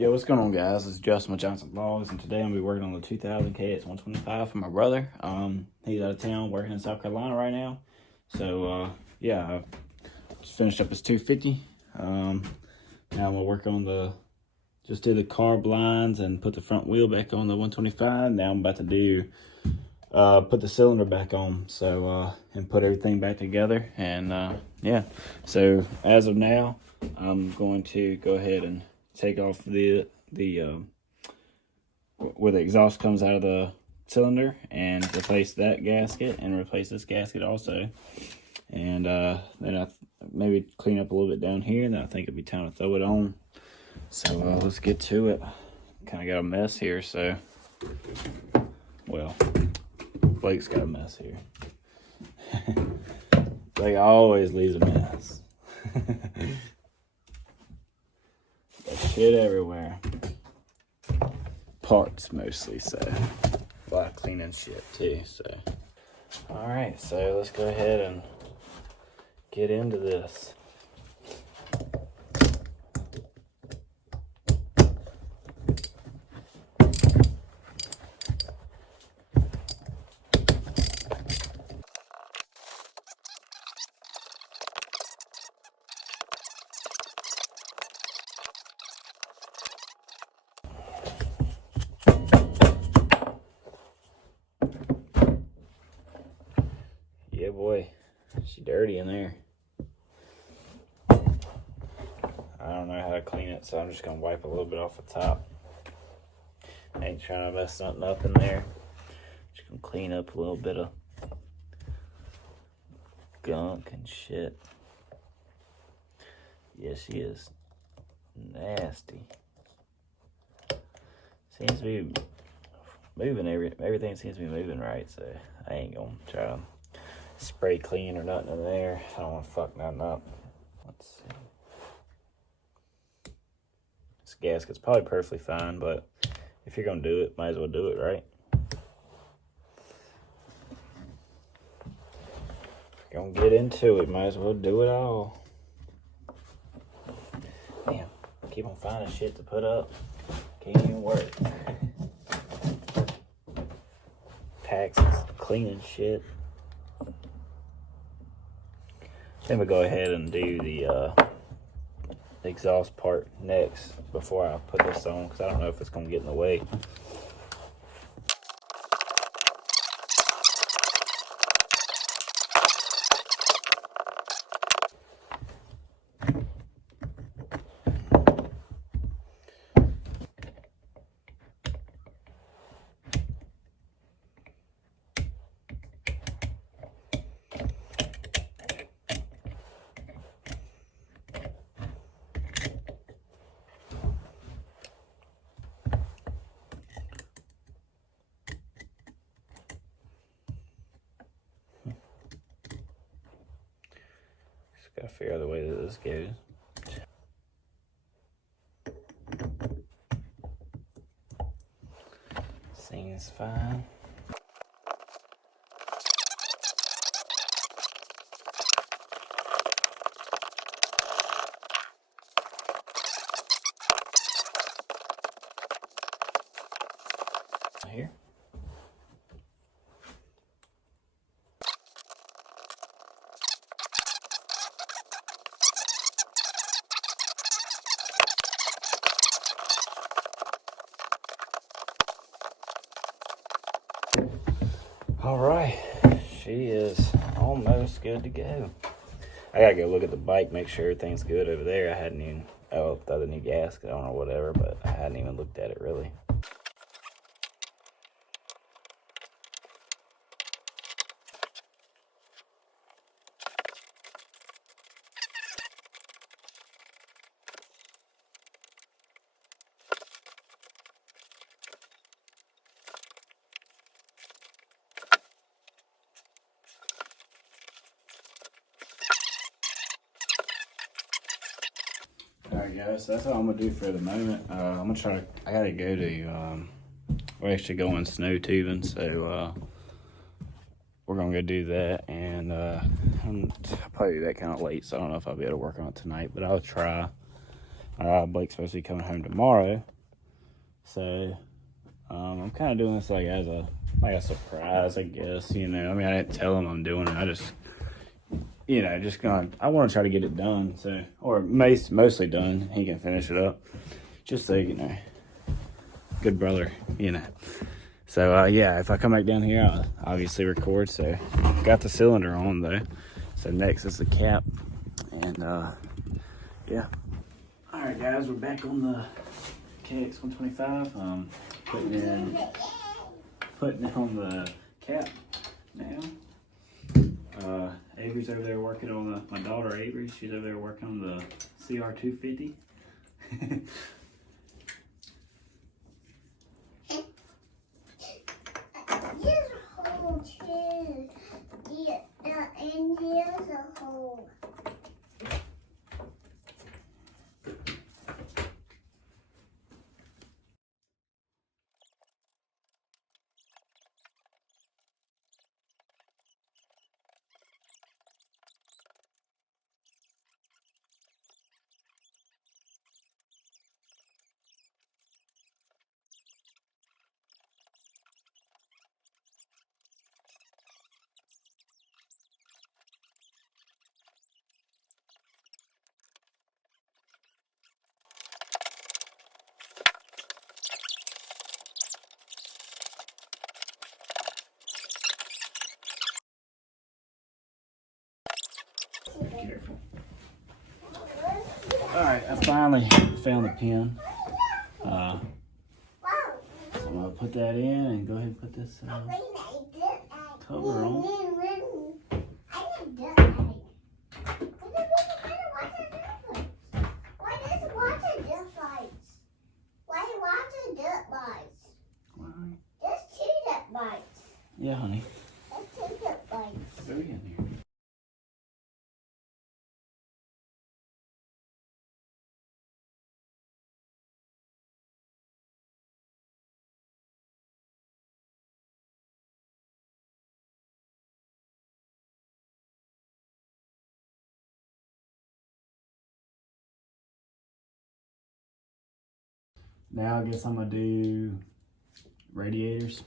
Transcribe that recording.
Yo, what's going on, guys? It's Justin with Johnson Vlogs, and today I'm gonna be working on the 2000 KX125 for my brother. He's out of town working in South Carolina right now. So yeah, I just finished up his 250. Now I'm gonna work on just do the carb lines and put the front wheel back on the 125. Now I'm about to do put the cylinder back on, so and put everything back together. And yeah, so as of now, I'm going to go ahead and take off the where the exhaust comes out of the cylinder and replace that gasket and replace this gasket also. And then I maybe clean up a little bit down here, and then I think it'd be time to throw it on. So let's get to it. Kind of got a mess here, so well, Blake's got a mess here. Blake always leaves a mess. Shit everywhere. Parts mostly, so a lot of cleaning shit too. So alright, so let's go ahead and get into this. Yeah, boy, she's dirty in there. I don't know how to clean it, so I'm just gonna wipe a little bit off the top. I ain't trying to mess something up in there. Just gonna clean up a little bit of gunk and shit. Yeah, she is nasty. Seems to be moving, everything seems to be moving right, so I ain't gonna try to spray clean or nothing in there. I don't want to fuck nothing up. Let's see. This gasket's probably perfectly fine, but if you're gonna do it, might as well do it right. If you're gonna get into it, might as well do it all. Damn, keep on finding shit to put up. Can't even work. Packs cleaning shit. Then we'll go ahead and do the exhaust part next before I put this on, because I don't know if it's going to get in the way. Gotta figure out the way that this goes. Seems fine. Here. All right, she is almost good to go. I gotta go look at the bike, make sure everything's good over there. I hadn't even, the other new gasket on or whatever, but I hadn't even looked at it really. Alright guys, so that's all I'm gonna do for the moment. I'm gonna I gotta go to, we're actually going snow tubing, so we're gonna go do that, and I'll probably do that kind of late, so I don't know if I'll be able to work on it tonight, but I'll try. Blake's supposed to be coming home tomorrow. So I'm kind of doing this like as a surprise, I guess. You know, I mean, I didn't tell him I'm doing it. I just, you know, I want to try to get it done. So, or mostly done. He can finish it up. Just so, you know, good brother, you know. So, yeah, if I come back down here, I'll obviously record. So, got the cylinder on, though. So, next is the cap. And, yeah. All right, guys, we're back on the KX125. Putting on the cap now. Avery's over there working on my daughter Avery, she's over there working on the CR250. Here's a hole too. And here's a hole. Careful. Alright, I finally found the pin. So I'm going to put that in and go ahead and put this cover on. Yeah, honey. Throw it in here. Now I guess I'm gonna do radiators.